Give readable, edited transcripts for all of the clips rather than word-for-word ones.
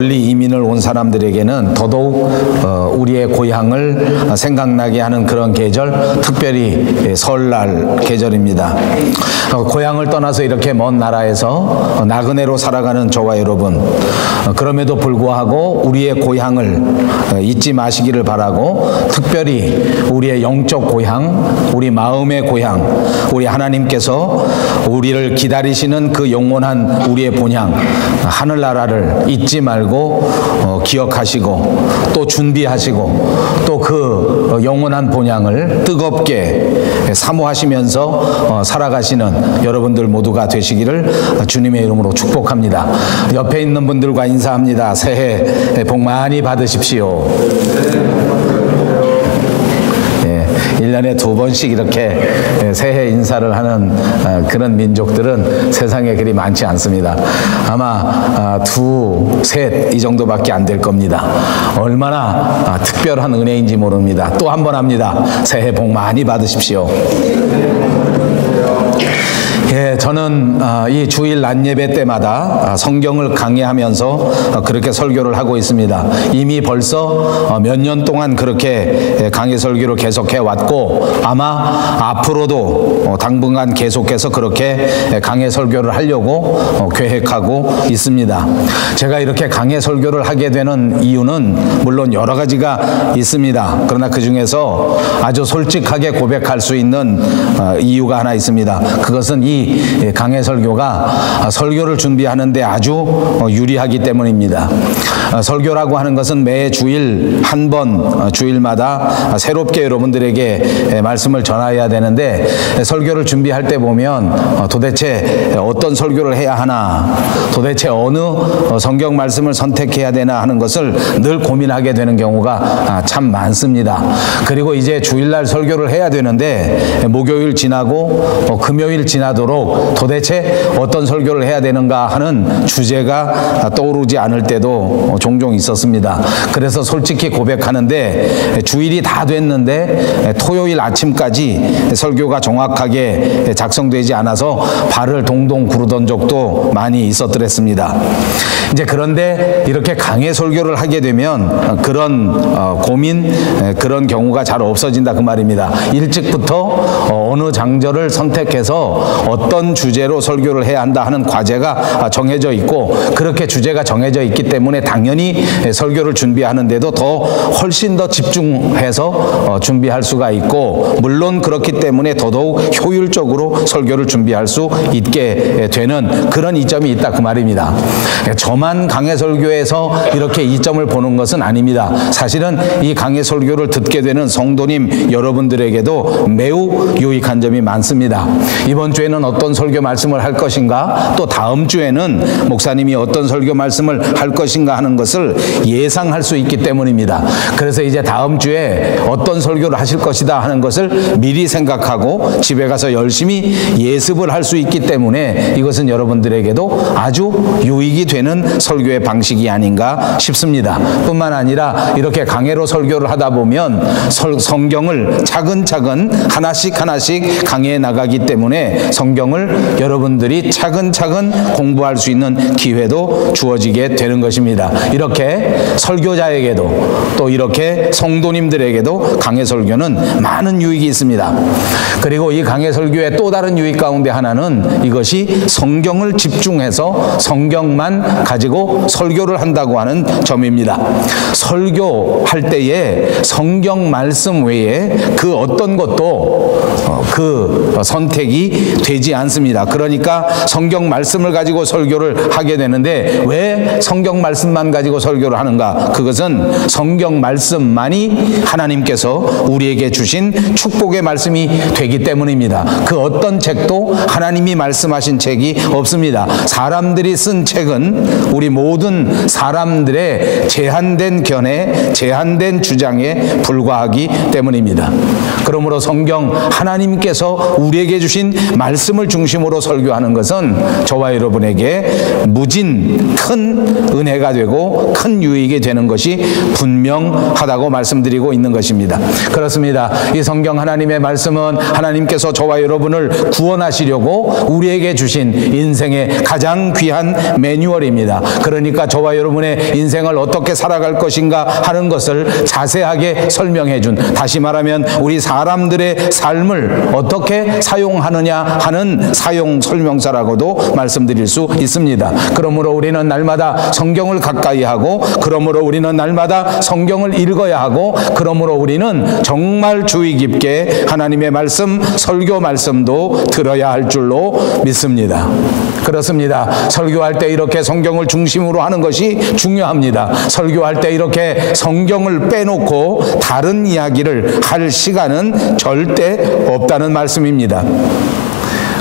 멀리 이민을 온 사람들에게는 더더욱 우리의 고향을 생각나게 하는 그런 계절, 특별히 설날 계절입니다. 고향을 떠나서 이렇게 먼 나라에서 나그네로 살아가는 저와 여러분, 그럼에도 불구하고 우리의 고향을 잊지 마시기를 바라고, 특별히 우리의 영적 고향, 우리 마음의 고향, 우리 하나님께서 우리를 기다리시는 그 영원한 우리의 본향, 하늘나라를 잊지 말고 기억하시고 또 준비하시고 또 그 영원한 본향을 뜨겁게 사모하시면서 살아가시는 여러분들 모두가 되시기를 주님의 이름으로 축복합니다. 옆에 있는 분들과 인사합니다. 새해 복 많이 받으십시오. 1년에 2번씩 이렇게 새해 인사를 하는 그런 민족들은 세상에 그리 많지 않습니다. 아마 2, 3 이 정도밖에 안 될 겁니다. 얼마나 특별한 은혜인지 모릅니다. 또 한 번 합니다. 새해 복 많이 받으십시오. 저는 이 주일 낮 예배 때마다 성경을 강해하면서 그렇게 설교를 하고 있습니다. 이미 벌써 몇 년 동안 그렇게 강해 설교를 계속해 왔고, 아마 앞으로도 당분간 계속해서 그렇게 강해 설교를 하려고 계획하고 있습니다. 제가 이렇게 강해 설교를 하게 되는 이유는 물론 여러 가지가 있습니다. 그러나 그 중에서 아주 솔직하게 고백할 수 있는 이유가 하나 있습니다. 그것은 이 강해 설교가 설교를 준비하는데 아주 유리하기 때문입니다. 설교라고 하는 것은 매 주일 한 번, 주일마다 새롭게 여러분들에게 말씀을 전해야 되는데, 설교를 준비할 때 보면 도대체 어떤 설교를 해야 하나, 도대체 어느 성경 말씀을 선택해야 되나 하는 것을 늘 고민하게 되는 경우가 참 많습니다. 그리고 이제 주일날 설교를 해야 되는데 목요일 지나고 금요일 지나도록 도대체 어떤 설교를 해야 되는가 하는 주제가 떠오르지 않을 때도 종종 있었습니다. 그래서 솔직히 고백하는데 주일이 다 됐는데 토요일 아침까지 설교가 정확하게 작성되지 않아서 발을 동동 구르던 적도 많이 있었더랬습니다. 이제 그런데 이렇게 강해 설교를 하게 되면 그런 고민, 그런 경우가 잘 없어진다 그 말입니다. 일찍부터 어느 장절을 선택해서 어떤 주제로 설교를 해야 한다 하는 과제가 정해져 있고, 그렇게 주제가 정해져 있기 때문에 당연히 설교를 준비하는데도 훨씬 더 집중해서 준비할 수가 있고, 물론 그렇기 때문에 더더욱 효율적으로 설교를 준비할 수 있게 되는 그런 이점이 있다 그 말입니다. 저만 강해 설교에서 이렇게 이점을 보는 것은 아닙니다. 사실은 이 강해 설교를 듣게 되는 성도님 여러분들에게도 매우 유익한 점이 많습니다. 이번 주에는 어떤 설교 말씀을 할 것인가, 또 다음 주에는 목사님이 어떤 설교 말씀을 할 것인가 하는 것을 예상할 수 있기 때문입니다. 그래서 이제 다음 주에 어떤 설교를 하실 것이다 하는 것을 미리 생각하고 집에 가서 열심히 예습을 할 수 있기 때문에 이것은 여러분들에게도 아주 유익이 되는 설교의 방식이 아닌가 싶습니다. 뿐만 아니라 이렇게 강해로 설교를 하다 보면 성경을 차근차근 하나씩 강해해 나가기 때문에 성경을 여러분들이 차근차근 공부할 수 있는 기회도 주어지게 되는 것입니다. 이렇게 설교자에게도 또 이렇게 성도님들에게도 강해 설교는 많은 유익이 있습니다. 그리고 이 강해 설교의 또 다른 유익 가운데 하나는 이것이 성경을 집중해서 성경만 가지고 설교를 한다고 하는 점입니다. 설교할 때에 성경 말씀 외에 그 어떤 것도 그 선택이 되지 않습니다. 그러니까 성경 말씀을 가지고 설교를 하게 되는데 왜 성경 말씀만 가지고 설교를 하는가? 그것은 성경 말씀만이 하나님께서 우리에게 주신 축복의 말씀이 되기 때문입니다. 그 어떤 책도 하나님이 말씀하신 책이 없습니다. 사람들이 쓴 책은 우리 모든 사람들의 제한된 견해, 제한된 주장에 불과하기 때문입니다. 그러므로 성경 하나님께서 우리에게 주신 말씀을 중심으로 설교하는 것은 저와 여러분에게 무진 큰 은혜가 되고 큰 유익이 되는 것이 분명하다고 말씀드리고 있는 것입니다. 그렇습니다. 이 성경 하나님의 말씀은 하나님께서 저와 여러분을 구원하시려고 우리에게 주신 인생의 가장 귀한 매뉴얼입니다. 그러니까 저와 여러분의 인생을 어떻게 살아갈 것인가 하는 것을 자세하게 설명해 준, 다시 말하면 우리 사람들의 삶을 어떻게 사용하느냐 하는 사용 설명서라고도 말씀드릴 수 있습니다. 그러므로 우리는 날마다 성경을 가까이 하고, 그러므로 우리는 날마다 성경을 읽어야 하고, 그러므로 우리는 정말 주의 깊게 하나님의 말씀, 설교 말씀도 들어야 할 줄로 믿습니다. 그렇습니다. 설교할 때 이렇게 성경을 중심으로 하는 것이 중요합니다. 설교할 때 이렇게 성경을 빼놓고 다른 이야기를 할 시간은 절대 없다는 말씀입니다.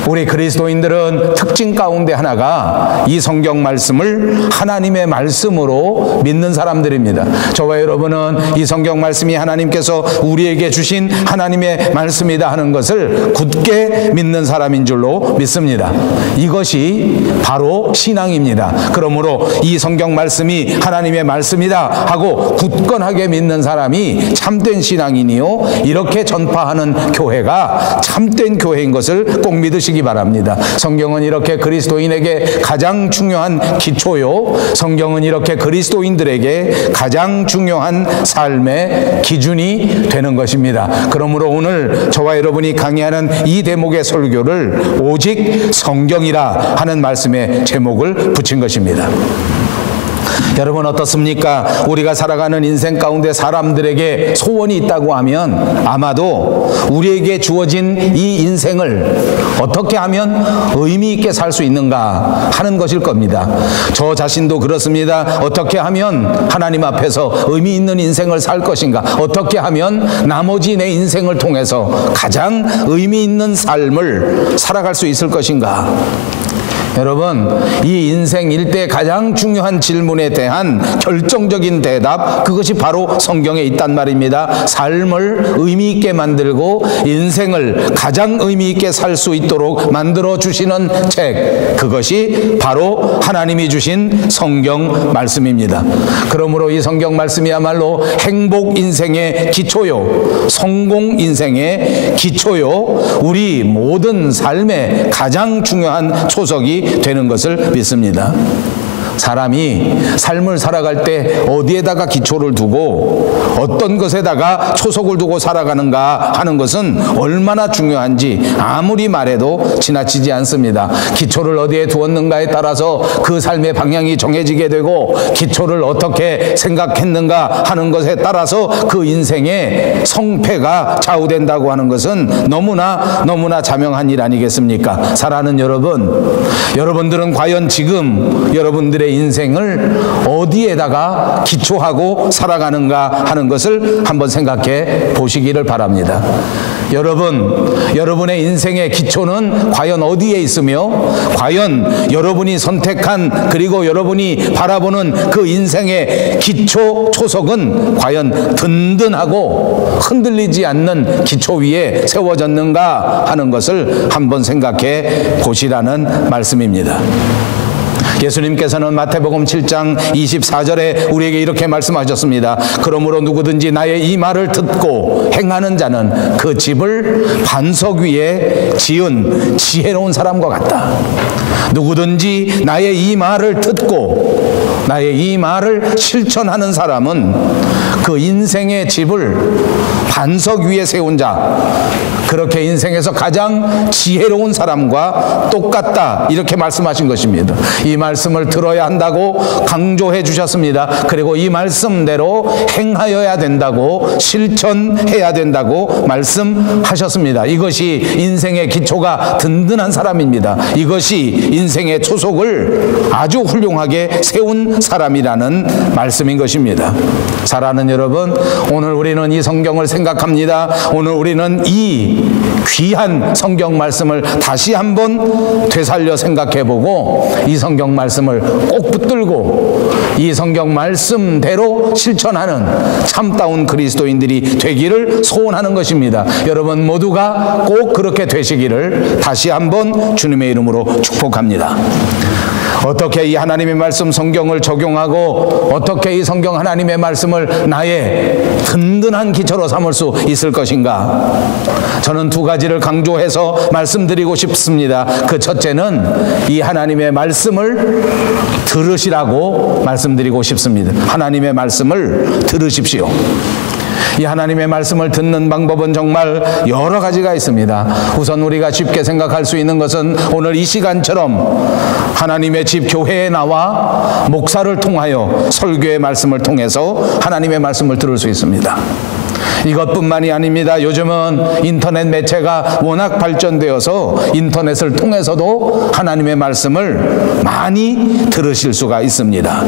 우리 그리스도인들은 특징 가운데 하나가 이 성경 말씀을 하나님의 말씀으로 믿는 사람들입니다. 저와 여러분은 이 성경 말씀이 하나님께서 우리에게 주신 하나님의 말씀이다 하는 것을 굳게 믿는 사람인 줄로 믿습니다. 이것이 바로 신앙입니다. 그러므로 이 성경 말씀이 하나님의 말씀이다 하고 굳건하게 믿는 사람이 참된 신앙이니요, 이렇게 전파하는 교회가 참된 교회인 것을 꼭 믿으시기 바랍니다. 성경은 이렇게 그리스도인에게 가장 중요한 기초요, 성경은 이렇게 그리스도인들에게 가장 중요한 삶의 기준이 되는 것입니다. 그러므로 오늘 저와 여러분이 강의하는 이 대목의 설교를 오직 성경이라 하는 말씀의 제목을 붙인 것입니다. 여러분 어떻습니까? 우리가 살아가는 인생 가운데 사람들에게 소원이 있다고 하면 아마도 우리에게 주어진 이 인생을 어떻게 하면 의미 있게 살 수 있는가 하는 것일 겁니다. 저 자신도 그렇습니다. 어떻게 하면 하나님 앞에서 의미 있는 인생을 살 것인가? 어떻게 하면 나머지 내 인생을 통해서 가장 의미 있는 삶을 살아갈 수 있을 것인가? 여러분, 이 인생 일대 가장 중요한 질문에 대한 결정적인 대답, 그것이 바로 성경에 있단 말입니다. 삶을 의미 있게 만들고 인생을 가장 의미 있게 살 수 있도록 만들어 주시는 책, 그것이 바로 하나님이 주신 성경 말씀입니다. 그러므로 이 성경 말씀이야말로 행복 인생의 기초요, 성공 인생의 기초요, 우리 모든 삶의 가장 중요한 초석이 되는 것을 믿습니다. 사람이 삶을 살아갈 때 어디에다가 기초를 두고 어떤 것에다가 초석을 두고 살아가는가 하는 것은 얼마나 중요한지 아무리 말해도 지나치지 않습니다. 기초를 어디에 두었는가에 따라서 그 삶의 방향이 정해지게 되고, 기초를 어떻게 생각했는가 하는 것에 따라서 그 인생의 성패가 좌우된다고 하는 것은 너무나 자명한 일 아니겠습니까? 사랑하는 여러분, 여러분들은 과연 지금 여러분들의 인생을 어디에다가 기초하고 살아가는가 하는 것을 한번 생각해 보시기를 바랍니다. 여러분의 인생의 기초는 과연 어디에 있으며, 과연 여러분이 선택한, 그리고 여러분이 바라보는 그 인생의 기초 초석은 과연 든든하고 흔들리지 않는 기초 위에 세워졌는가 하는 것을 한번 생각해 보시라는 말씀입니다. 예수님께서는 마태복음 7장 24절에 우리에게 이렇게 말씀하셨습니다. 그러므로 누구든지 나의 이 말을 듣고 행하는 자는 그 집을 반석 위에 지은 지혜로운 사람과 같다. 누구든지 나의 이 말을 듣고 나의 이 말을 실천하는 사람은 그 인생의 집을 반석 위에 세운 자, 그렇게 인생에서 가장 지혜로운 사람과 똑같다, 이렇게 말씀하신 것입니다. 이 말씀을 들어야 한다고 강조해 주셨습니다. 그리고 이 말씀대로 행하여야 된다고, 실천해야 된다고 말씀하셨습니다. 이것이 인생의 기초가 든든한 사람입니다. 이것이 인생의 초석을 아주 훌륭하게 세운 사람이라는 말씀인 것입니다. 사랑하는 여러분, 오늘 우리는 이 성경을 생각합니다. 오늘 우리는 이 귀한 성경 말씀을 다시 한번 되살려 생각해보고 이 성경 말씀을 꼭 붙들고 이 성경 말씀대로 실천하는 참다운 그리스도인들이 되기를 소원하는 것입니다. 여러분 모두가 꼭 그렇게 되시기를 다시 한번 주님의 이름으로 축복합니다. 어떻게 이 하나님의 말씀 성경을 적용하고 어떻게 이 성경 하나님의 말씀을 나의 든든한 기초로 삼을 수 있을 것인가? 저는 두 가지를 강조해서 말씀드리고 싶습니다. 그 첫째는 이 하나님의 말씀을 들으시라고 말씀드리고 싶습니다. 하나님의 말씀을 들으십시오. 이 하나님의 말씀을 듣는 방법은 정말 여러 가지가 있습니다. 우선 우리가 쉽게 생각할 수 있는 것은 오늘 이 시간처럼 하나님의 집 교회에 나와 목사를 통하여 설교의 말씀을 통해서 하나님의 말씀을 들을 수 있습니다. 이것뿐만이 아닙니다. 요즘은 인터넷 매체가 워낙 발전되어서 인터넷을 통해서도 하나님의 말씀을 많이 들으실 수가 있습니다.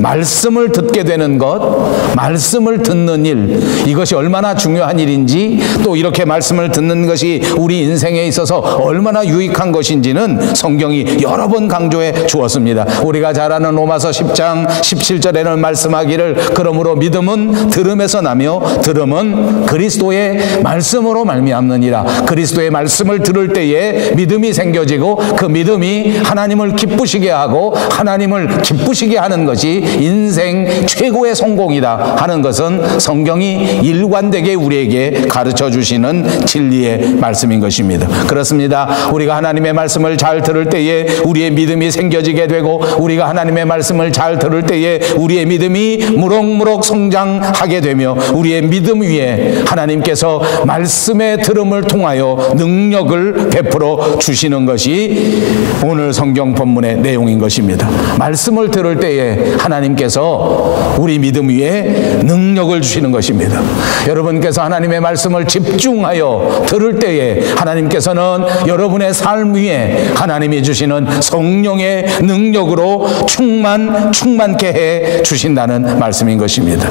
말씀을 듣게 되는 것, 말씀을 듣는 일, 이것이 얼마나 중요한 일인지, 또 이렇게 말씀을 듣는 것이 우리 인생에 있어서 얼마나 유익한 것인지는 성경이 여러 번 강조해 주었습니다. 우리가 잘 아는 로마서 10장 17절에는 말씀하기를 그러므로 믿음은 들음에서 나며 들음은 그리스도의 말씀으로 말미암느니라. 그리스도의 말씀을 들을 때에 믿음이 생겨지고 그 믿음이 하나님을 기쁘시게 하고 하나님을 기쁘시게 하는 것이 인생 최고의 성공이다 하는 것은 성경이 일관되게 우리에게 가르쳐 주시는 진리의 말씀인 것입니다. 그렇습니다. 우리가 하나님의 말씀을 잘 들을 때에 우리의 믿음이 생겨지게 되고 우리가 하나님의 말씀을 잘 들을 때에 우리의 믿음이 무럭무럭 성장하게 되며 우리의 믿음 위에 하나님께서 말씀의 들음을 통하여 능력을 베풀어 주시는 것이 오늘 성경 본문의 내용인 것입니다. 말씀을 들을 때에 하나님께서 우리 믿음 위에 능력을 주시는 것입니다. 여러분께서 하나님의 말씀을 집중하여 들을 때에 하나님께서는 여러분의 삶 위에 하나님이 주시는 성령의 능력으로 충만케 해 주신다는 말씀인 것입니다.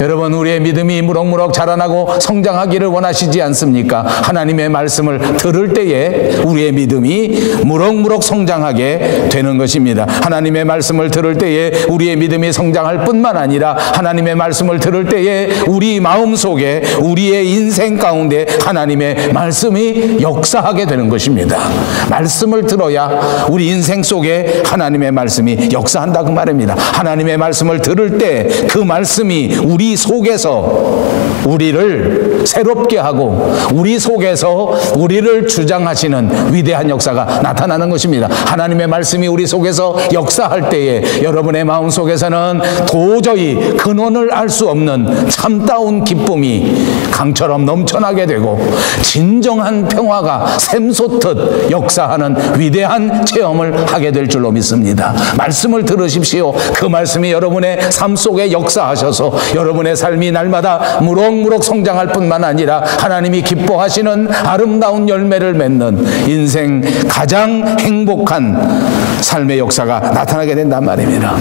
여러분 우리의 믿음이 무럭무럭 자라나고 성장하기를 원하시지 않습니까? 하나님의 말씀을 들을 때에 우리의 믿음이 무럭무럭 성장하게 되는 것입니다. 하나님의 말씀을 들을 때에 우리의 믿음이 성장할 뿐만 아니라 하나님의 말씀을 들을 때에 우리 마음속에 우리의 인생 가운데 하나님의 말씀이 역사하게 되는 것입니다. 말씀을 들어야 우리 인생 속에 하나님의 말씀이 역사한다 그 말입니다. 하나님의 말씀을 들을 때 그 말씀이 우리 속에서 우리를 새롭게 하고 우리 속에서 우리를 주장하시는 위대한 역사가 나타나는 것입니다. 하나님의 말씀이 우리 속에서 역사할 때에 여러분의 마음속에서는 도저히 근원을 알 수 없는 참다운 기쁨이 강처럼 넘쳐나게 되고 진정한 평화가 샘솟듯 역사하는 위대한 체험을 하게 될 줄로 믿습니다. 말씀을 들으십시오. 그 말씀이 여러분의 삶 속에 역사하셔서 여러분의 삶이 날마다 무럭무럭 성장할 뿐만 아니라 하나님이 기뻐하시는 아름다운 열매를 맺는 인생 가장 행복한 삶의 역사가 나타나게 된단 말입니다.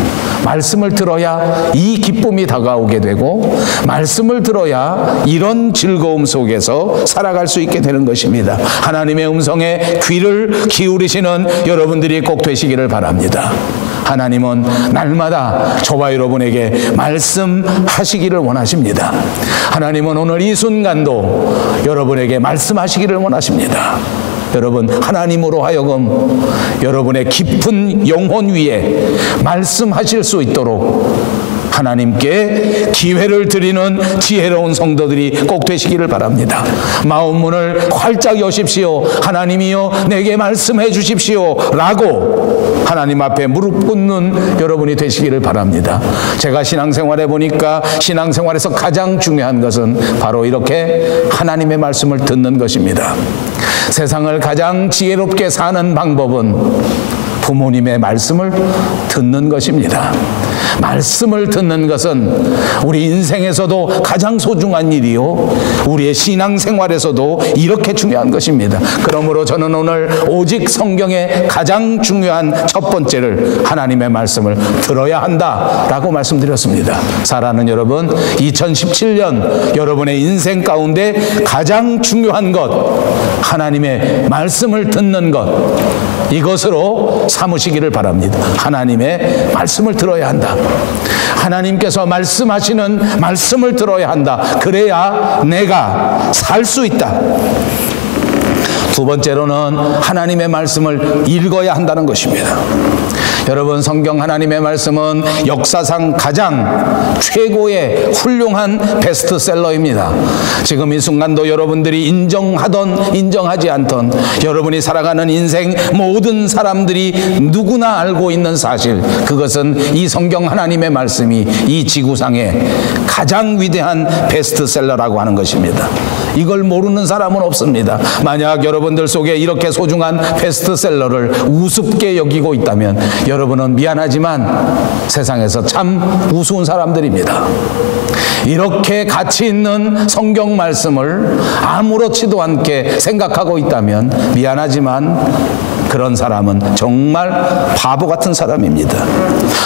말씀을 들어야 이 기쁨이 다가오게 되고 말씀을 들어야 이런 즐거움 속에서 살아갈 수 있게 되는 것입니다. 하나님의 음성에 귀를 기울이시는 여러분들이 꼭 되시기를 바랍니다. 하나님은 날마다 저와 여러분에게 말씀하시기를 원하십니다. 하나님은 오늘 이 순간도 여러분에게 말씀하시기를 원하십니다. 여러분 하나님으로 하여금 여러분의 깊은 영혼 위에 말씀하실 수 있도록 하나님께 기회를 드리는 지혜로운 성도들이 꼭 되시기를 바랍니다. 마음 문을 활짝 여십시오. 하나님이여 내게 말씀해 주십시오 라고 하나님 앞에 무릎 꿇는 여러분이 되시기를 바랍니다. 제가 신앙생활에 보니까 신앙생활에서 가장 중요한 것은 바로 이렇게 하나님의 말씀을 듣는 것입니다. 세상을 가장 지혜롭게 사는 방법은 부모님의 말씀을 듣는 것입니다. 말씀을 듣는 것은 우리 인생에서도 가장 소중한 일이요, 우리의 신앙생활에서도 이렇게 중요한 것입니다. 그러므로 저는 오늘 오직 성경의 가장 중요한 첫 번째를, 하나님의 말씀을 들어야 한다라고 말씀드렸습니다. 사랑하는 여러분, 2017년 여러분의 인생 가운데 가장 중요한 것, 하나님의 말씀을 듣는 것, 이것으로 삼으시기를 바랍니다. 하나님의 말씀을 들어야 한다. 하나님께서 말씀하시는 말씀을 들어야 한다. 그래야 내가 살 수 있다. 두 번째로는 하나님의 말씀을 읽어야 한다는 것입니다. 여러분, 성경 하나님의 말씀은 역사상 가장 최고의 훌륭한 베스트셀러입니다. 지금 이 순간도 여러분들이 인정하던 인정하지 않던 여러분이 살아가는 인생 모든 사람들이 누구나 알고 있는 사실, 그것은 이 성경 하나님의 말씀이 이 지구상의 가장 위대한 베스트셀러라고 하는 것입니다. 이걸 모르는 사람은 없습니다. 만약 여러분들 속에 이렇게 소중한 베스트셀러를 우습게 여기고 있다면 여러분은 미안하지만 세상에서 참 우스운 사람들입니다. 이렇게 가치 있는 성경 말씀을 아무렇지도 않게 생각하고 있다면 미안하지만 그런 사람은 정말 바보 같은 사람입니다.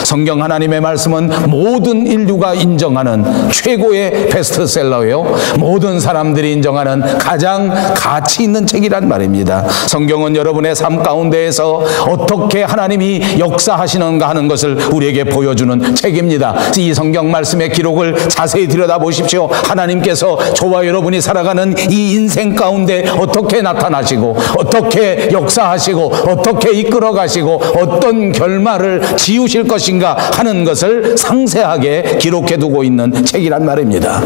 성경 하나님의 말씀은 모든 인류가 인정하는 최고의 베스트셀러예요. 모든 사람들이 인정하는 가장 가치 있는 책이란 말입니다. 성경은 여러분의 삶 가운데에서 어떻게 하나님이 역사하시는가 하는 것을 우리에게 보여주는 책입니다. 이 성경 말씀의 기록을 자세히 들여다보십시오. 하나님께서 저와 여러분이 살아가는 이 인생 가운데 어떻게 나타나시고 어떻게 역사하시고 어떻게 이끌어 가시고 어떤 결말을 지으실 것인가 하는 것을 상세하게 기록해 두고 있는 책이란 말입니다.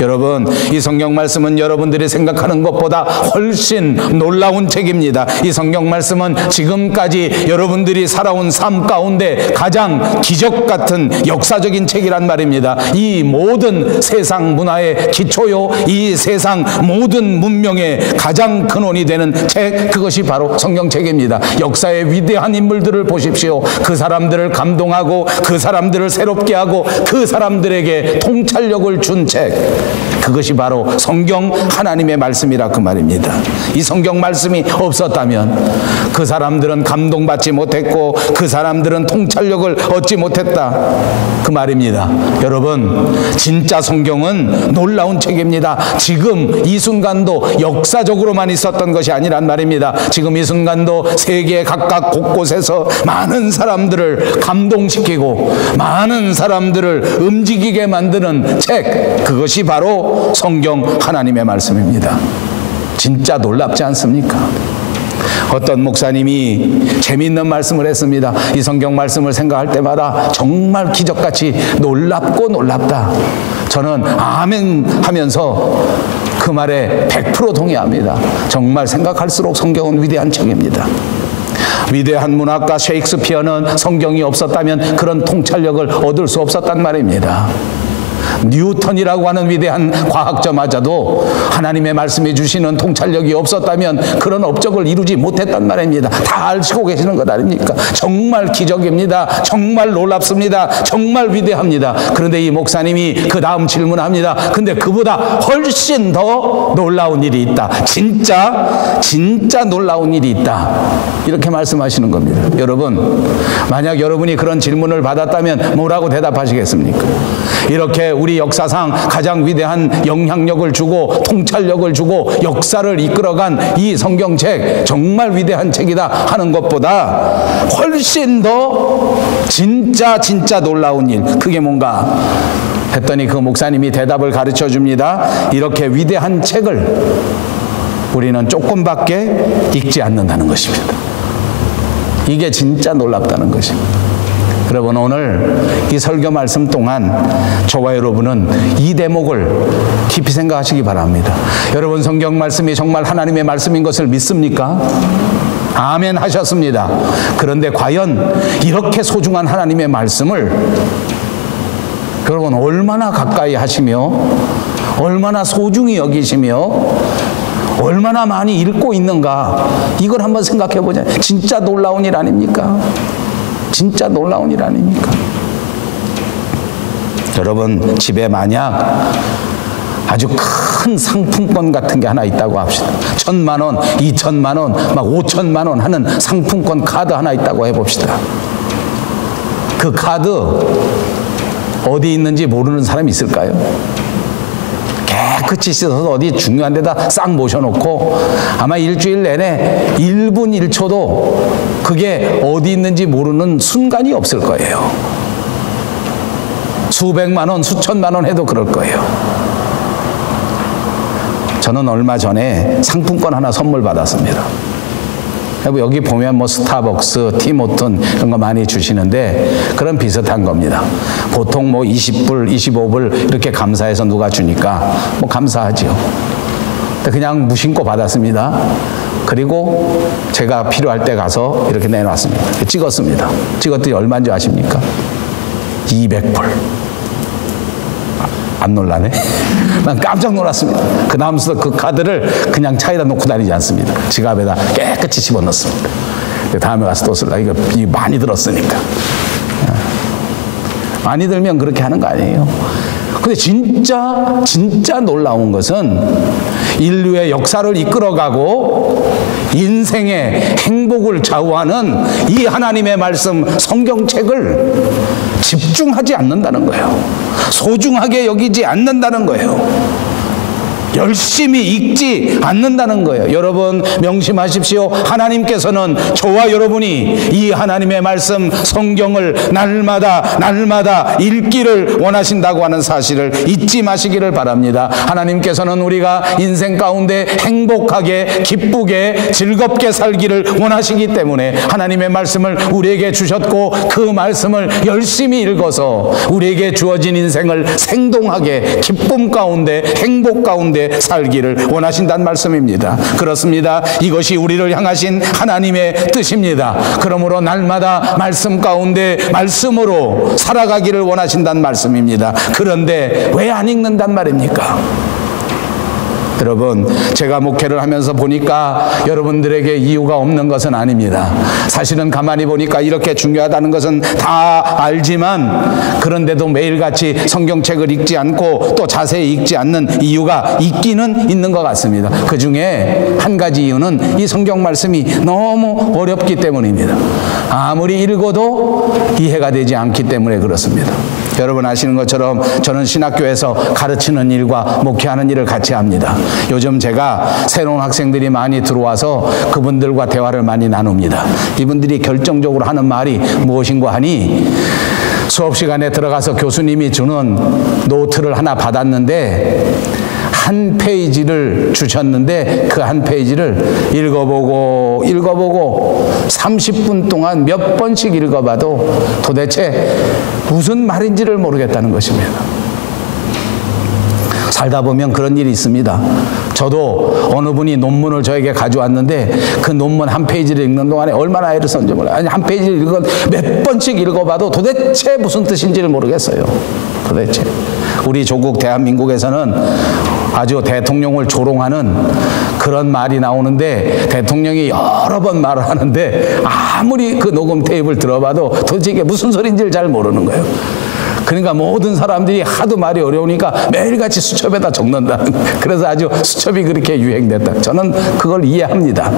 여러분, 이 성경 말씀은 여러분들이 생각하는 것보다 훨씬 놀라운 책입니다. 이 성경 말씀은 지금까지 여러분들이 살아온 삶 가운데 가장 기적 같은 역사적인 책이란 말입니다. 이 모든 세상 문화의 기초요, 이 세상 모든 문명의 가장 근원이 되는 책, 그것이 바로 성경책입니다. 역사의 위대한 인물들을 보십시오. 그 사람들을 감동하고 그 사람들을 새롭게 하고 그 사람들에게 통찰력을 준 책, 그것이 바로 성경 하나님의 말씀이라 그 말입니다. 이 성경 말씀이 없었다면 그 사람들은 감동받지 못했고 그 사람들은 통찰력을 얻지 못했다 그 말입니다. 여러분, 진짜 성경은 놀라운 책입니다. 지금 이 순간도 역사적으로만 있었던 것이 아니란 말입니다. 지금 이 순간도 세계 각각 곳곳에서 많은 사람들을 감동시키고 많은 사람들을 움직이게 만드는 책, 그것이 바로 성경 하나님의 말씀입니다. 진짜 놀랍지 않습니까? 어떤 목사님이 재미있는 말씀을 했습니다. 이 성경 말씀을 생각할 때마다 정말 기적같이 놀랍고 놀랍다. 저는 아멘 하면서 그 말에 100% 동의합니다. 정말 생각할수록 성경은 위대한 책입니다. 위대한 문학가 셰익스피어는 성경이 없었다면 그런 통찰력을 얻을 수 없었단 말입니다. 뉴턴이라고 하는 위대한 과학자마저도 하나님의 말씀이 주시는 통찰력이 없었다면 그런 업적을 이루지 못했단 말입니다. 다 알고 계시는 것 아닙니까? 정말 기적입니다. 정말 놀랍습니다. 정말 위대합니다. 그런데 이 목사님이 그 다음 질문합니다. 근데 그보다 훨씬 더 놀라운 일이 있다. 진짜 놀라운 일이 있다. 이렇게 말씀하시는 겁니다. 여러분, 만약 여러분이 그런 질문을 받았다면 뭐라고 대답하시겠습니까? 이렇게 우리 역사상 가장 위대한 영향력을 주고 통찰력을 주고 역사를 이끌어간 이 성경책, 정말 위대한 책이다 하는 것보다 훨씬 더 진짜 놀라운 일, 그게 뭔가 했더니 그 목사님이 대답을 가르쳐 줍니다. 이렇게 위대한 책을 우리는 조금밖에 읽지 않는다는 것입니다. 이게 진짜 놀랍다는 것입니다. 여러분, 오늘 이 설교 말씀 동안 저와 여러분은 이 대목을 깊이 생각하시기 바랍니다. 여러분, 성경 말씀이 정말 하나님의 말씀인 것을 믿습니까? 아멘 하셨습니다. 그런데 과연 이렇게 소중한 하나님의 말씀을 여러분 얼마나 가까이 하시며 얼마나 소중히 여기시며 얼마나 많이 읽고 있는가, 이걸 한번 생각해 보자. 진짜 놀라운 일 아닙니까? 진짜 놀라운 일 아닙니까? 여러분, 집에 만약 아주 큰 상품권 같은 게 하나 있다고 합시다. 1,000만 원, 2,000만 원, 막 5,000만 원 하는 상품권 카드 하나 있다고 해봅시다. 그 카드 어디 있는지 모르는 사람이 있을까요? 깨끗이 씻어서 어디 중요한 데다 싹 모셔놓고 아마 일주일 내내 1분 1초도 그게 어디 있는지 모르는 순간이 없을 거예요. 수백만 원, 수천만 원 해도 그럴 거예요. 저는 얼마 전에 상품권 하나 선물 받았습니다. 여기 보면 뭐 스타벅스, 티모튼 이런 거 많이 주시는데 그런 비슷한 겁니다. 보통 뭐 20불, 25불 이렇게 감사해서 누가 주니까 뭐 감사하죠. 그냥 무심코 받았습니다. 그리고 제가 필요할 때 가서 이렇게 내놨습니다. 찍었습니다. 찍었더니 얼마인지 아십니까? 200불. 안 놀라네? 난 깜짝 놀랐습니다. 그 다음부터 그 카드를 그냥 차에다 놓고 다니지 않습니다. 지갑에다 깨끗이 집어넣습니다. 다음에 가서 또 쓸라. 이거 많이 들었으니까. 많이 들면 그렇게 하는 거 아니에요. 근데 진짜 놀라운 것은 인류의 역사를 이끌어가고 인생의 행복을 좌우하는 이 하나님의 말씀 성경책을 집중하지 않는다는 거예요. 소중하게 여기지 않는다는 거예요. 열심히 읽지 않는다는 거예요. 여러분 명심하십시오. 하나님께서는 저와 여러분이 이 하나님의 말씀 성경을 날마다 읽기를 원하신다고 하는 사실을 잊지 마시기를 바랍니다. 하나님께서는 우리가 인생 가운데 행복하게 기쁘게 즐겁게 살기를 원하시기 때문에 하나님의 말씀을 우리에게 주셨고 그 말씀을 열심히 읽어서 우리에게 주어진 인생을 생동하게 기쁨 가운데 행복 가운데 살기를 원하신다는 말씀입니다. 그렇습니다. 이것이 우리를 향하신 하나님의 뜻입니다. 그러므로 날마다 말씀 가운데 말씀으로 살아가기를 원하신다는 말씀입니다. 그런데 왜 안 읽는단 말입니까? 여러분, 제가 목회를 하면서 보니까 여러분들에게 이유가 없는 것은 아닙니다. 사실은 가만히 보니까 이렇게 중요하다는 것은 다 알지만 그런데도 매일같이 성경책을 읽지 않고 또 자세히 읽지 않는 이유가 있기는 있는 것 같습니다. 그 중에 한 가지 이유는 이 성경 말씀이 너무 어렵기 때문입니다. 아무리 읽어도 이해가 되지 않기 때문에 그렇습니다. 여러분 아시는 것처럼 저는 신학교에서 가르치는 일과 목회하는 일을 같이 합니다. 요즘 제가 새로운 학생들이 많이 들어와서 그분들과 대화를 많이 나눕니다. 이분들이 결정적으로 하는 말이 무엇인가 하니 수업 시간에 들어가서 교수님이 주는 노트를 하나 받았는데 한 페이지를 주셨는데 그 한 페이지를 읽어보고 30분 동안 몇 번씩 읽어봐도 도대체 무슨 말인지를 모르겠다는 것입니다. 살다 보면 그런 일이 있습니다. 저도 어느 분이 논문을 저에게 가져왔는데 그 논문 한 페이지를 읽는 동안에 얼마나 애를 썼는지 몰라요. 아니 한 페이지를 몇 번씩 읽어봐도 도대체 무슨 뜻인지를 모르겠어요. 도대체. 우리 조국 대한민국에서는 아주 대통령을 조롱하는 그런 말이 나오는데 대통령이 여러 번 말을 하는데 아무리 그 녹음 테이프를 들어봐도 도대체 이게 무슨 소리인지를 잘 모르는 거예요. 그러니까 모든 사람들이 하도 말이 어려우니까 매일같이 수첩에다 적는다는 거예요. 그래서 아주 수첩이 그렇게 유행됐다. 저는 그걸 이해합니다.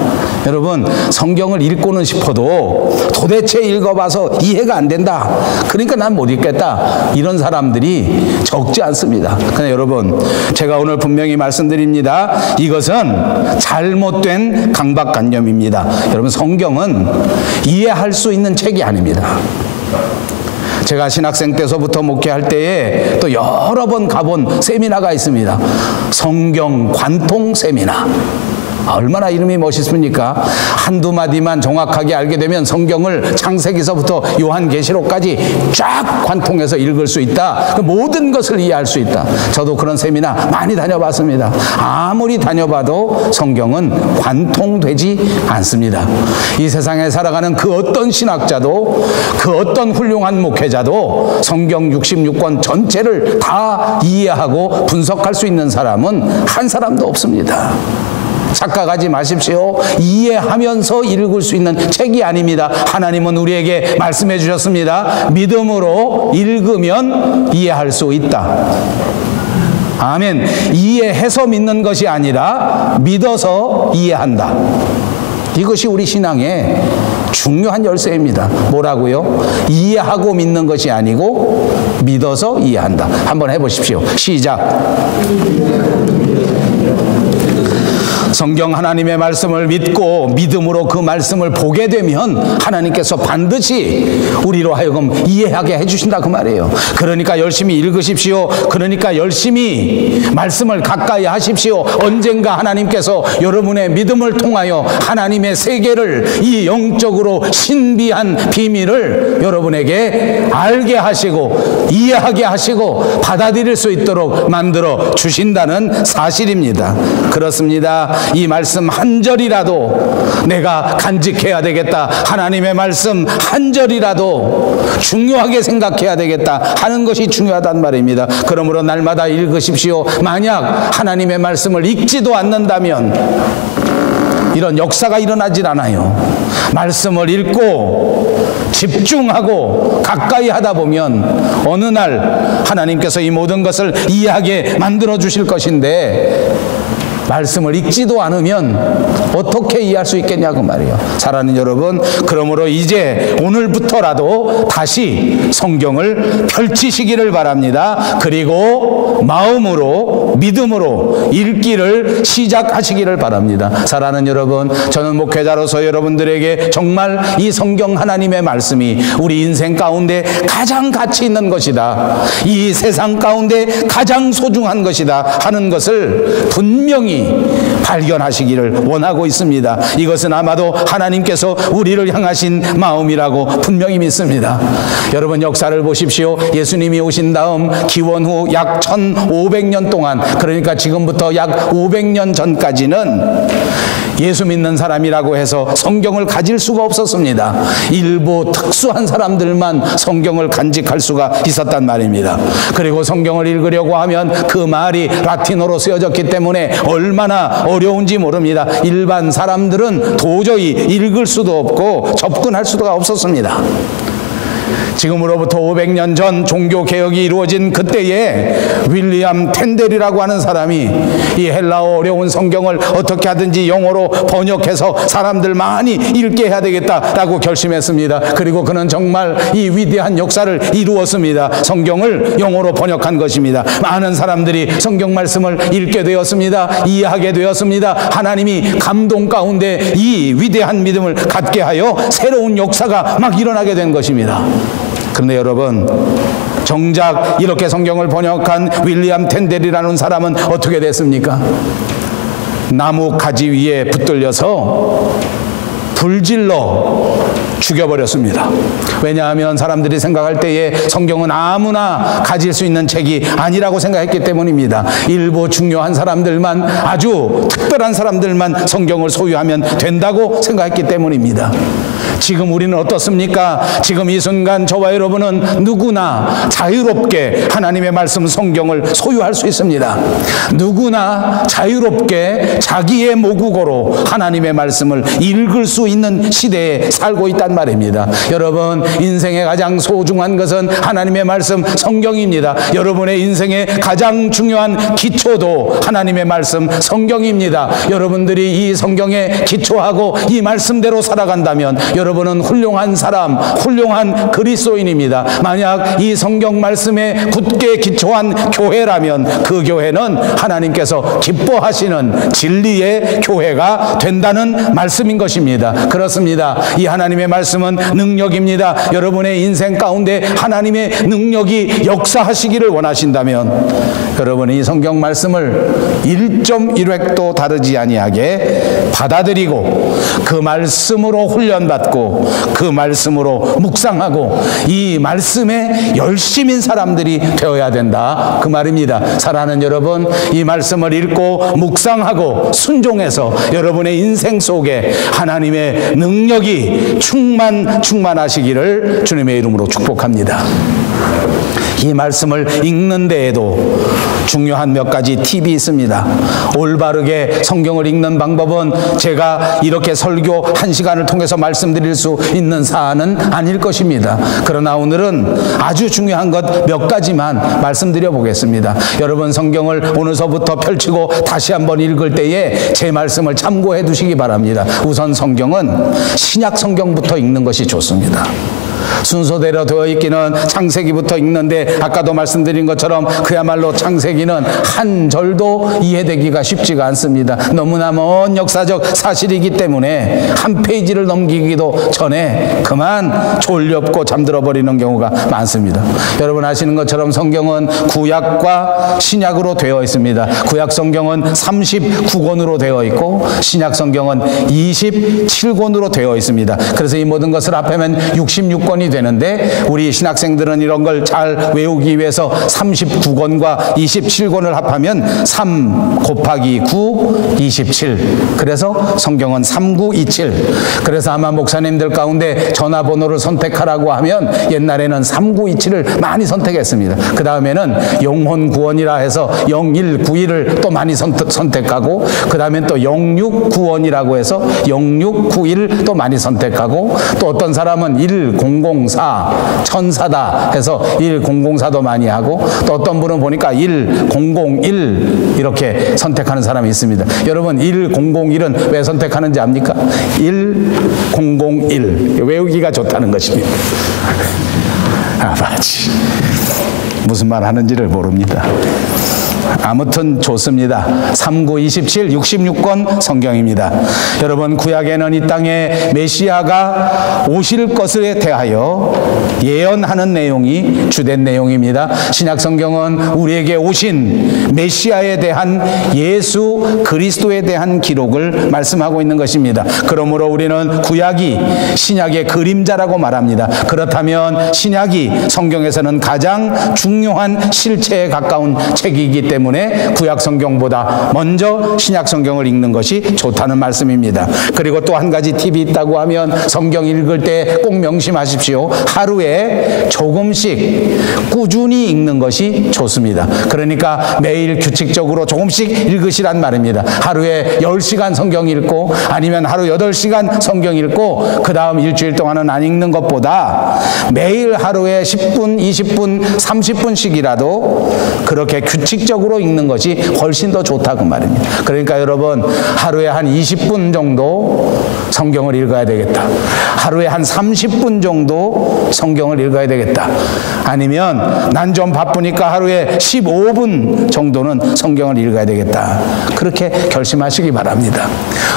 여러분 성경을 읽고는 싶어도 도대체 읽어봐서 이해가 안 된다. 그러니까 난 못 읽겠다. 이런 사람들이 적지 않습니다. 그런데 여러분 제가 오늘 분명히 말씀드립니다. 이것은 잘못된 강박관념입니다. 여러분 성경은 이해할 수 있는 책이 아닙니다. 제가 신학생 때서부터 목회할 때에 또 여러 번 가본 세미나가 있습니다. 성경 관통 세미나. 얼마나 이름이 멋있습니까? 한두 마디만 정확하게 알게 되면 성경을 창세기서부터 요한계시록까지 쫙 관통해서 읽을 수 있다. 모든 것을 이해할 수 있다. 저도 그런 세미나 많이 다녀봤습니다. 아무리 다녀봐도 성경은 관통되지 않습니다. 이 세상에 살아가는 그 어떤 신학자도 그 어떤 훌륭한 목회자도 성경 66권 전체를 다 이해하고 분석할 수 있는 사람은 한 사람도 없습니다. 착각하지 마십시오. 이해하면서 읽을 수 있는 책이 아닙니다. 하나님은 우리에게 말씀해 주셨습니다. 믿음으로 읽으면 이해할 수 있다. 아멘. 이해해서 믿는 것이 아니라 믿어서 이해한다. 이것이 우리 신앙의 중요한 열쇠입니다. 뭐라고요? 이해하고 믿는 것이 아니고 믿어서 이해한다. 한번 해보십시오. 시작. 성경 하나님의 말씀을 믿고 믿음으로 그 말씀을 보게 되면 하나님께서 반드시 우리로 하여금 이해하게 해주신다 그 말이에요. 그러니까 열심히 읽으십시오. 그러니까 열심히 말씀을 가까이 하십시오. 언젠가 하나님께서 여러분의 믿음을 통하여 하나님의 세계를, 이 영적으로 신비한 비밀을 여러분에게 알게 하시고 이해하게 하시고 받아들일 수 있도록 만들어 주신다는 사실입니다. 그렇습니다. 이 말씀 한 절이라도 내가 간직해야 되겠다, 하나님의 말씀 한 절이라도 중요하게 생각해야 되겠다 하는 것이 중요하단 말입니다. 그러므로 날마다 읽으십시오. 만약 하나님의 말씀을 읽지도 않는다면 이런 역사가 일어나질 않아요. 말씀을 읽고 집중하고 가까이 하다 보면 어느 날 하나님께서 이 모든 것을 이해하게 만들어 주실 것인데, 말씀을 읽지도 않으면 어떻게 이해할 수 있겠냐고 말이에요. 사랑하는 여러분, 그러므로 이제 오늘부터라도 다시 성경을 펼치시기를 바랍니다. 그리고 마음으로, 믿음으로 읽기를 시작하시기를 바랍니다. 사랑하는 여러분, 저는 목회자로서 여러분들에게 정말 이 성경 하나님의 말씀이 우리 인생 가운데 가장 가치 있는 것이다, 이 세상 가운데 가장 소중한 것이다 하는 것을 분명히 발견하시기를 원하고 있습니다. 이것은 아마도 하나님께서 우리를 향하신 마음이라고 분명히 믿습니다. 여러분, 역사를 보십시오. 예수님이 오신 다음 기원 후 약 1500년 동안, 그러니까 지금부터 약 500년 전까지는 예수 믿는 사람이라고 해서 성경을 가질 수가 없었습니다. 일부 특수한 사람들만 성경을 간직할 수가 있었단 말입니다. 그리고 성경을 읽으려고 하면 그 말이 라틴어로 쓰여졌기 때문에 얼마나 어려운지 모릅니다. 일반 사람들은 도저히 읽을 수도 없고 접근할 수가 없었습니다. 지금으로부터 500년 전 종교개혁이 이루어진 그때에 윌리엄 텐델이라고 하는 사람이 이 헬라어 어려운 성경을 어떻게 하든지 영어로 번역해서 사람들 많이 읽게 해야 되겠다라고 결심했습니다. 그리고 그는 정말 이 위대한 역사를 이루었습니다. 성경을 영어로 번역한 것입니다. 많은 사람들이 성경 말씀을 읽게 되었습니다. 이해하게 되었습니다. 하나님이 감동 가운데 이 위대한 믿음을 갖게 하여 새로운 역사가 막 일어나게 된 것입니다. 그런데 여러분, 정작 이렇게 성경을 번역한 윌리엄 텐델이라는 사람은 어떻게 됐습니까? 나무 가지 위에 붙들려서 불질러 죽여버렸습니다. 왜냐하면 사람들이 생각할 때에 성경은 아무나 가질 수 있는 책이 아니라고 생각했기 때문입니다. 일부 중요한 사람들만, 아주 특별한 사람들만 성경을 소유하면 된다고 생각했기 때문입니다. 지금 우리는 어떻습니까? 지금 이 순간 저와 여러분은 누구나 자유롭게 하나님의 말씀 성경을 소유할 수 있습니다. 누구나 자유롭게 자기의 모국어로 하나님의 말씀을 읽을 수 있는 시대에 살고 있단 말입니다. 여러분, 인생의 가장 소중한 것은 하나님의 말씀 성경입니다. 여러분의 인생의 가장 중요한 기초도 하나님의 말씀 성경입니다. 여러분들이 이 성경에 기초하고 이 말씀대로 살아간다면 여러분은 훌륭한 사람, 훌륭한 그리스도인입니다. 만약 이 성경 말씀에 굳게 기초한 교회라면 그 교회는 하나님께서 기뻐하시는 진리의 교회가 된다는 말씀인 것입니다. 그렇습니다. 이 하나님의 말씀은 능력입니다. 여러분의 인생 가운데 하나님의 능력이 역사하시기를 원하신다면 여러분이 이 성경 말씀을 1.1획도 다르지 아니하게 받아들이고 그 말씀으로 훈련받고 그 말씀으로 묵상하고 이 말씀에 열심인 사람들이 되어야 된다 그 말입니다. 사랑하는 여러분, 이 말씀을 읽고 묵상하고 순종해서 여러분의 인생 속에 하나님의 능력이 충만하시기를 주님의 이름으로 축복합니다. 이 말씀을 읽는 데에도 중요한 몇 가지 팁이 있습니다. 올바르게 성경을 읽는 방법은 제가 이렇게 설교 1시간을 통해서 말씀드릴 수 있는 사안은 아닐 것입니다. 그러나 오늘은 아주 중요한 것 몇 가지만 말씀드려 보겠습니다. 여러분 성경을 오늘서부터 펼치고 다시 한번 읽을 때에 제 말씀을 참고해 두시기 바랍니다. 우선 성경은 신약 성경부터 읽는 것이 좋습니다. 순서대로 되어 있기는 창세기부터 읽는데 아까도 말씀드린 것처럼 그야말로 창세기는 한 절도 이해되기가 쉽지가 않습니다. 너무나 먼 역사적 사실이기 때문에 한 페이지를 넘기기도 전에 그만 졸렵고 잠들어 버리는 경우가 많습니다. 여러분 아시는 것처럼 성경은 구약과 신약으로 되어 있습니다. 구약 성경은 39권으로 되어 있고 신약 성경은 27권으로 되어 있습니다. 그래서 이 모든 것을 합하면 66권이 되는데 우리 신학생들은 이런 걸 잘 외우기 위해서 39권과 27권을 합하면 3 곱하기 9, 27. 그래서 성경은 3927. 그래서 아마 목사님들 가운데 전화번호를 선택하라고 하면 옛날에는 3927을 많이 선택했습니다. 그 다음에는 영혼구원이라 해서 0191을 또 많이 선택하고 그 다음엔 또 0691이라고 해서 0691을 또 많이 선택하고 또 어떤 사람은 1004 천사다 해서 1004도 많이 하고 또 어떤 분은 보니까 1001 이렇게 선택하는 사람이 있습니다. 여러분 1001은 왜 선택하는지 압니까? 1001 외우기가 좋다는 것입니다. 아버지 무슨 말 하는지를 모릅니다. 아무튼 좋습니다. 3927 66권 성경입니다. 여러분 구약에는 이 땅에 메시아가 오실 것에 대하여 예언하는 내용이 주된 내용입니다. 신약 성경은 우리에게 오신 메시아에 대한 예수 그리스도에 대한 기록을 말씀하고 있는 것입니다. 그러므로 우리는 구약이 신약의 그림자라고 말합니다. 그렇다면 신약이 성경에서는 가장 중요한 실체에 가까운 책이기 때문에 구약 성경보다 먼저 신약 성경을 읽는 것이 좋다는 말씀입니다. 그리고 또 한 가지 팁이 있다고 하면 성경 읽을 때 꼭 명심하십시오. 하루에 조금씩 꾸준히 읽는 것이 좋습니다. 그러니까 매일 규칙적으로 조금씩 읽으시란 말입니다. 하루에 10시간 성경 읽고 아니면 하루 8시간 성경 읽고 그 다음 일주일 동안은 안 읽는 것보다 매일 하루에 10분, 20분, 30분씩이라도 그렇게 규칙적으로 읽는 것이 훨씬 더 좋다고 말입니다. 그러니까 여러분 하루에 한 20분 정도 성경을 읽어야 되겠다. 하루에 한 30분 정도 성경을 읽어야 되겠다. 아니면 난 좀 바쁘니까 하루에 15분 정도는 성경을 읽어야 되겠다. 그렇게 결심하시기 바랍니다.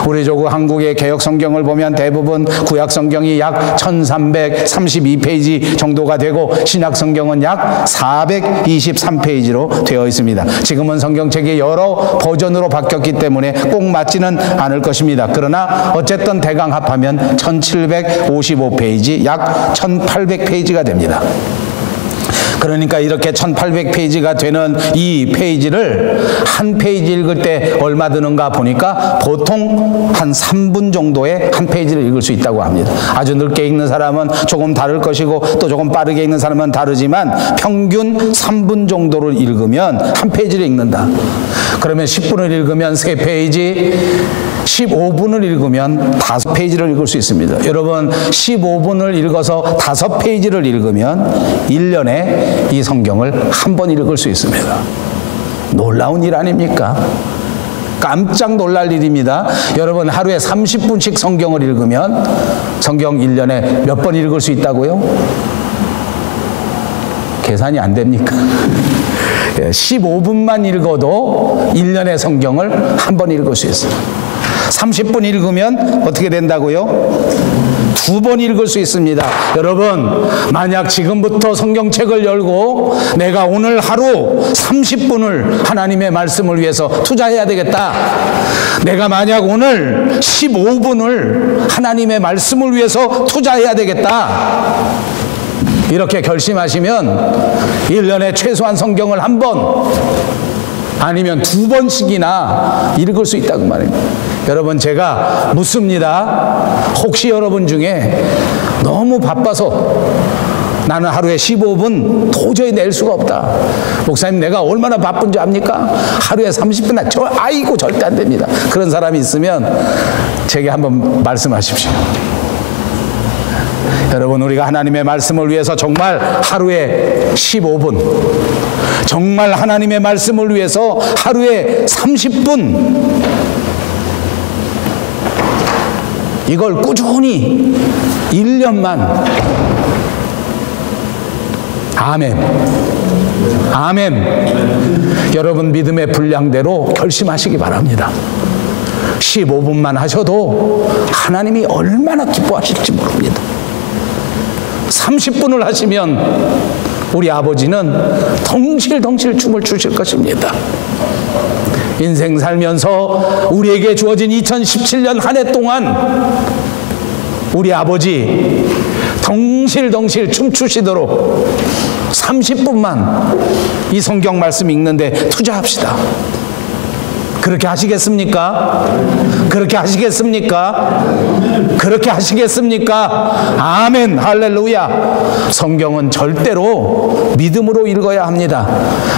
우리 조국 한국의 개혁 성경을 보면 대부분 구약 성경이 약 1332페이지 정도가 되고 신약 성경은 약 423페이지로 되어 있습니다. 지금은 성경책이 여러 버전으로 바뀌었기 때문에 꼭 맞지는 않을 것입니다. 그러나 어쨌든 대강 합하면 1755페이지, 약 1800페이지가 됩니다. 그러니까 이렇게 1800페이지가 되는 이 페이지를 한 페이지 읽을 때 얼마 드는가 보니까 보통 한 3분 정도에 한 페이지를 읽을 수 있다고 합니다. 아주 늦게 읽는 사람은 조금 다를 것이고 또 조금 빠르게 읽는 사람은 다르지만 평균 3분 정도를 읽으면 한 페이지를 읽는다. 그러면 10분을 읽으면 3페이지, 15분을 읽으면 5페이지를 읽을 수 있습니다. 여러분 15분을 읽어서 5페이지를 읽으면 1년에 이 성경을 한 번 읽을 수 있습니다. 놀라운 일 아닙니까? 깜짝 놀랄 일입니다. 여러분 하루에 30분씩 성경을 읽으면 성경 1년에 몇 번 읽을 수 있다고요? 계산이 안 됩니까? 15분만 읽어도 1년의 성경을 한 번 읽을 수 있어요. 30분 읽으면 어떻게 된다고요? 2번 읽을 수 있습니다. 여러분 만약 지금부터 성경책을 열고 내가 오늘 하루 30분을 하나님의 말씀을 위해서 투자해야 되겠다. 내가 만약 오늘 15분을 하나님의 말씀을 위해서 투자해야 되겠다. 이렇게 결심하시면 1년에 최소한 성경을 한 번 아니면 2번씩이나 읽을 수 있다고 말입니다. 여러분 제가 묻습니다. 혹시 여러분 중에 너무 바빠서 나는 하루에 15분 도저히 낼 수가 없다. 목사님, 내가 얼마나 바쁜지 압니까? 하루에 30분, 아이고 절대 안 됩니다. 그런 사람이 있으면 제게 한번 말씀하십시오. 여러분, 우리가 하나님의 말씀을 위해서 정말 하루에 15분, 정말 하나님의 말씀을 위해서 하루에 30분, 이걸 꾸준히 1년만, 아멘, 아멘. 여러분 믿음의 분량대로 결심하시기 바랍니다. 15분만 하셔도 하나님이 얼마나 기뻐하실지 모릅니다. 30분을 하시면 우리 아버지는 덩실덩실 춤을 추실 것입니다. 인생 살면서 우리에게 주어진 2017년 한 해 동안 우리 아버지 덩실덩실 춤추시도록 30분만 이 성경 말씀 읽는데 투자합시다. 그렇게 하시겠습니까? 그렇게 하시겠습니까? 그렇게 하시겠습니까? 아멘, 할렐루야. 성경은 절대로 믿음으로 읽어야 합니다.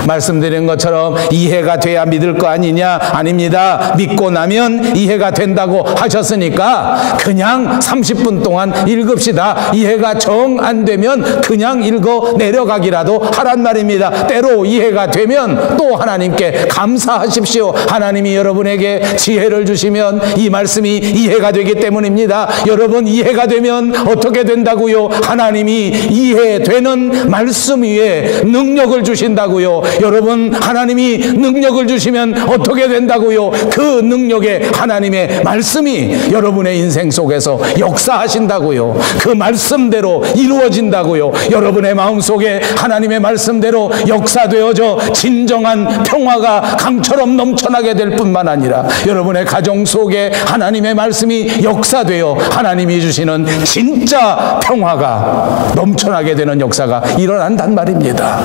말씀드린 것처럼 이해가 돼야 믿을 거 아니냐? 아닙니다. 믿고 나면 이해가 된다고 하셨으니까 그냥 30분 동안 읽읍시다. 이해가 정 안 되면 그냥 읽어 내려가기라도 하란 말입니다. 때로 이해가 되면 또 하나님께 감사하십시오. 하나님이 여러분에게 지혜를 주시면 이 말씀이 이해가 되기 때문입니다. 여러분, 이해가 되면 어떻게 된다고요? 하나님이 이해되는 말씀 위에 능력을 주신다고요. 여러분, 하나님이 능력을 주시면 어떻게 된다고요? 그 능력에 하나님의 말씀이 여러분의 인생 속에서 역사하신다고요. 그 말씀대로 이루어진다고요. 여러분의 마음속에 하나님의 말씀대로 역사되어져 진정한 평화가 강처럼 넘쳐나게 될 뿐만 아니라 여러분의 가정 속에 하나님의 말씀이 역사되어 하나님이 주시는 진짜 평화가 넘쳐나게 되는 역사가 일어난단 말입니다.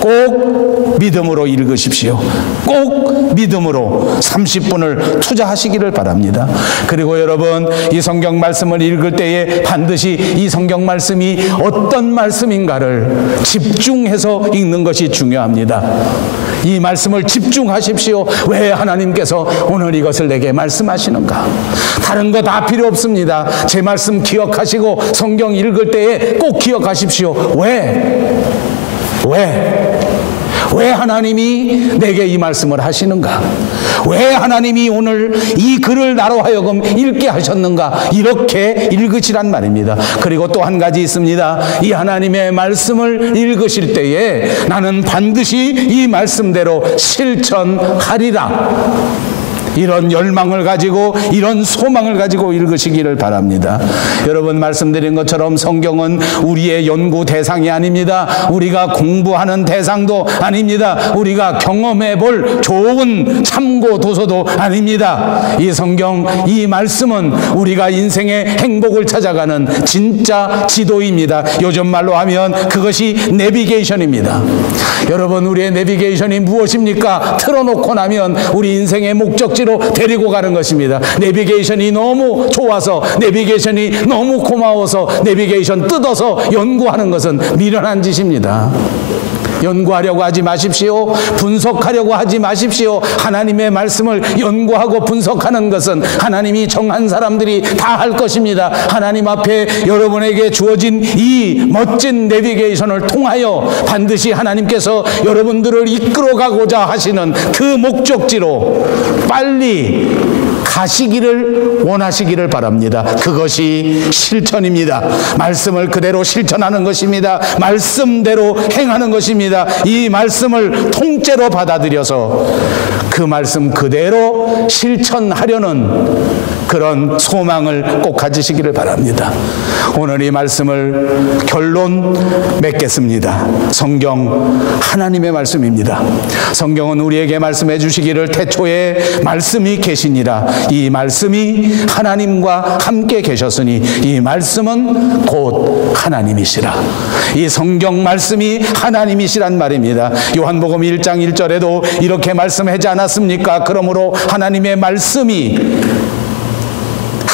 꼭 믿음으로 읽으십시오. 꼭 믿음으로 30분을 투자하시기를 바랍니다. 그리고 여러분, 이 성경 말씀을 읽을 때에 반드시 이 성경 말씀이 어떤 말씀인가를 집중해서 읽는 것이 중요합니다. 이 말씀을 집중하십시오. 왜 하나님께서 오늘 이것을 내게 말씀하시는가? 다른 거 다 필요 없습니다. 제 말씀 기억하시고 성경 읽을 때에 꼭 기억하십시오. 왜 하나님이 내게 이 말씀을 하시는가? 왜 하나님이 오늘 이 글을 나로 하여금 읽게 하셨는가? 이렇게 읽으시란 말입니다. 그리고 또 한 가지 있습니다. 이 하나님의 말씀을 읽으실 때에 나는 반드시 이 말씀대로 실천하리라. 이런 열망을 가지고 이런 소망을 가지고 읽으시기를 바랍니다. 여러분, 말씀드린 것처럼 성경은 우리의 연구 대상이 아닙니다. 우리가 공부하는 대상도 아닙니다. 우리가 경험해 볼 좋은 참고 도서도 아닙니다. 이 성경, 이 말씀은 우리가 인생의 행복을 찾아가는 진짜 지도입니다. 요즘 말로 하면 그것이 내비게이션입니다. 여러분, 우리의 내비게이션이 무엇입니까? 틀어놓고 나면 우리 인생의 목적지 로 데리고 가는 것입니다. 내비게이션이 너무 좋아서, 내비게이션이 너무 고마워서 내비게이션 뜯어서 연구하는 것은 미련한 짓입니다. 연구하려고 하지 마십시오. 분석하려고 하지 마십시오. 하나님의 말씀을 연구하고 분석하는 것은 하나님이 정한 사람들이 다 할 것입니다. 하나님 앞에 여러분에게 주어진 이 멋진 내비게이션을 통하여 반드시 하나님께서 여러분들을 이끌어가고자 하시는 그 목적지로 빨리 가시기를 원하시기를 바랍니다. 그것이 실천입니다. 말씀을 그대로 실천하는 것입니다. 말씀대로 행하는 것입니다. 이 말씀을 통째로 받아들여서 그 말씀 그대로 실천하려는 그런 소망을 꼭 가지시기를 바랍니다. 오늘 이 말씀을 결론 맺겠습니다. 성경 하나님의 말씀입니다. 성경은 우리에게 말씀해 주시기를 태초에 말씀이 계시니라. 이 말씀이 하나님과 함께 계셨으니 이 말씀은 곧 하나님이시라. 이 성경 말씀이 하나님이시란 말입니다. 요한복음 1장 1절에도 이렇게 말씀하지 않았습니까? 그러므로 하나님의 말씀이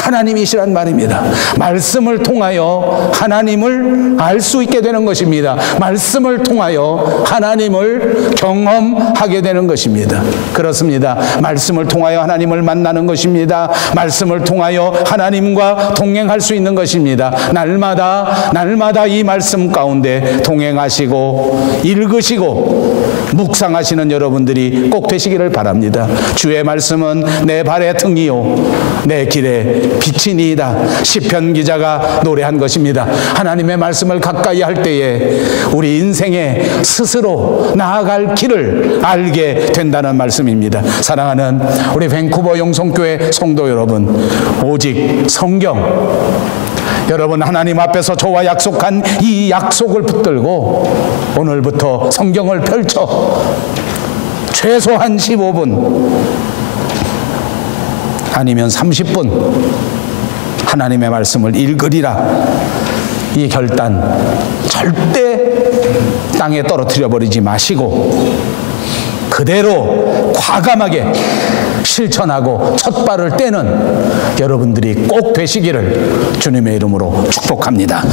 하나님이시란 말입니다. 말씀을 통하여 하나님을 알 수 있게 되는 것입니다. 말씀을 통하여 하나님을 경험하게 되는 것입니다. 그렇습니다. 말씀을 통하여 하나님을 만나는 것입니다. 말씀을 통하여 하나님과 동행할 수 있는 것입니다. 날마다 이 말씀 가운데 동행하시고 읽으시고 묵상하시는 여러분들이 꼭 되시기를 바랍니다. 주의 말씀은 내 발의 등이요 내 길의 빛이니이다. 시편 기자가 노래한 것입니다. 하나님의 말씀을 가까이 할 때에 우리 인생에 스스로 나아갈 길을 알게 된다는 말씀입니다. 사랑하는 우리 밴쿠버 영성교회 성도 여러분, 오직 성경, 여러분 하나님 앞에서 저와 약속한 이 약속을 붙들고 오늘부터 성경을 펼쳐 최소한 15분 아니면 30분 하나님의 말씀을 읽으리라. 이 결단 절대 땅에 떨어뜨려 버리지 마시고 그대로 과감하게 실천하고 첫 발을 떼는 여러분들이 꼭 되시기를 주님의 이름으로 축복합니다.